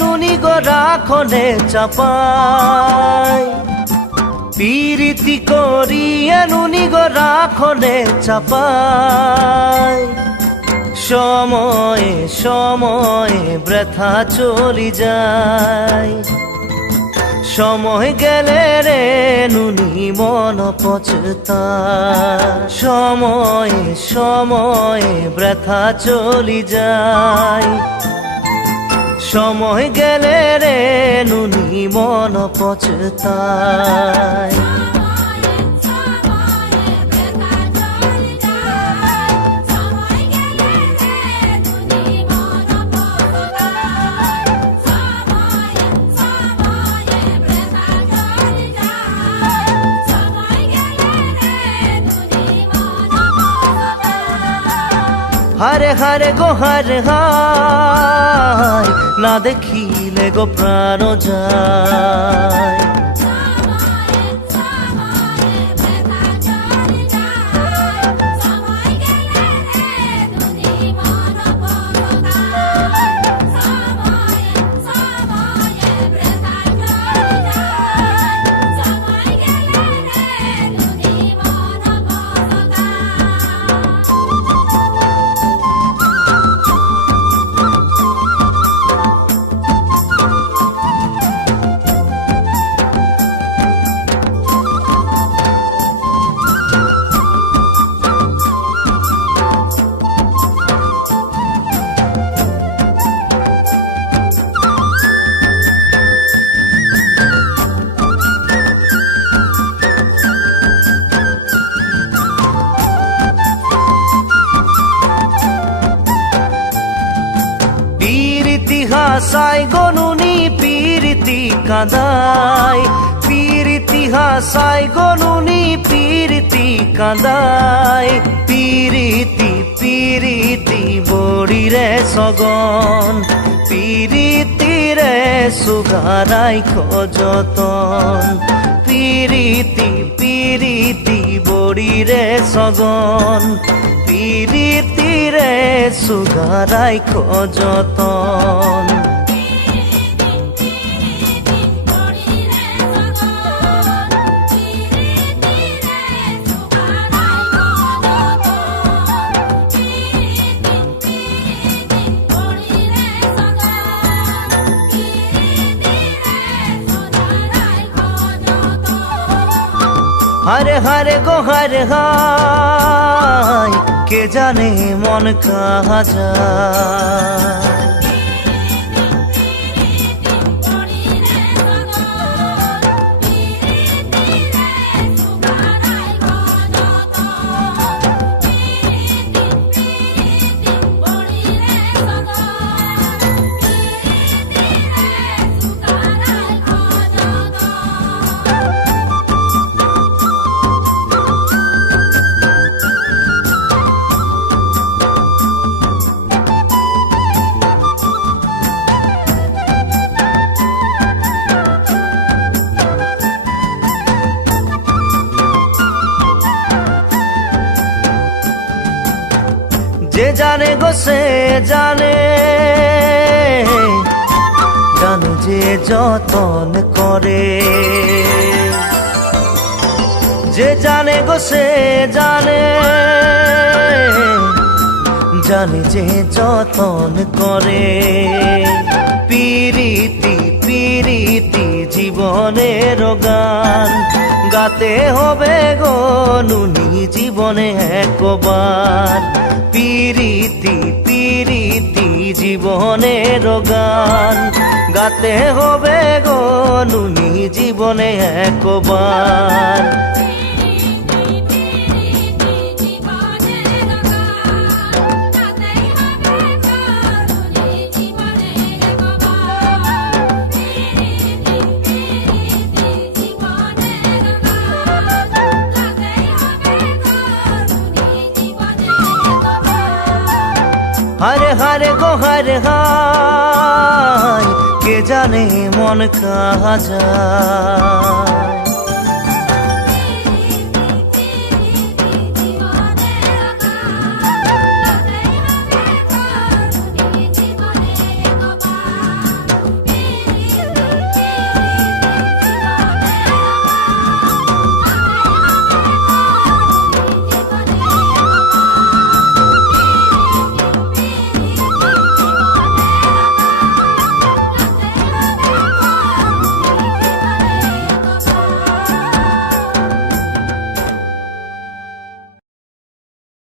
নুনি গো রাখনে চাপাই পিরিতি করিয়া নুনি গো রাখনে চাপাই সময়ে সময়ে বৃথা চলি যায় সময় গেলে রে নুনি মন পছতায় সময়ে সময়ে বৃথা চলি যায় সময় গেলে রে নুনি মন পছতায় হারে হারে গো হারে হায় না দেখিলে গো প্রাণ যায় হাসাই গনুনি পিরিতি কাঁদাই পিরিতি হাসাই গনুনি পিরিতি কাঁদাই পিরিতি পিরিতি বড়িরে সগন পিরিতি রে সুগারাই খোঁজতন পিরিতি পিরিতি বড়িরে সগন পিরিতি রে সুগারাই খোঁজতন হারে হারে গো হারে হায় কে জানে মন কাহা যায় যে জানে গো সে জানে জানে যে যতন করে যে জানে গো সে জানে জানে যে যতন করে পিরিতি পিরিতি জীবনের গান গাতে হবে গো নুনি জীবনে একবার পিরিতি পিরিতি জীবনের গান গাতে হবে গো নুনি জীবনে একবার হারে হারে গো হারে হায় কে জানে মন কাহা যায়।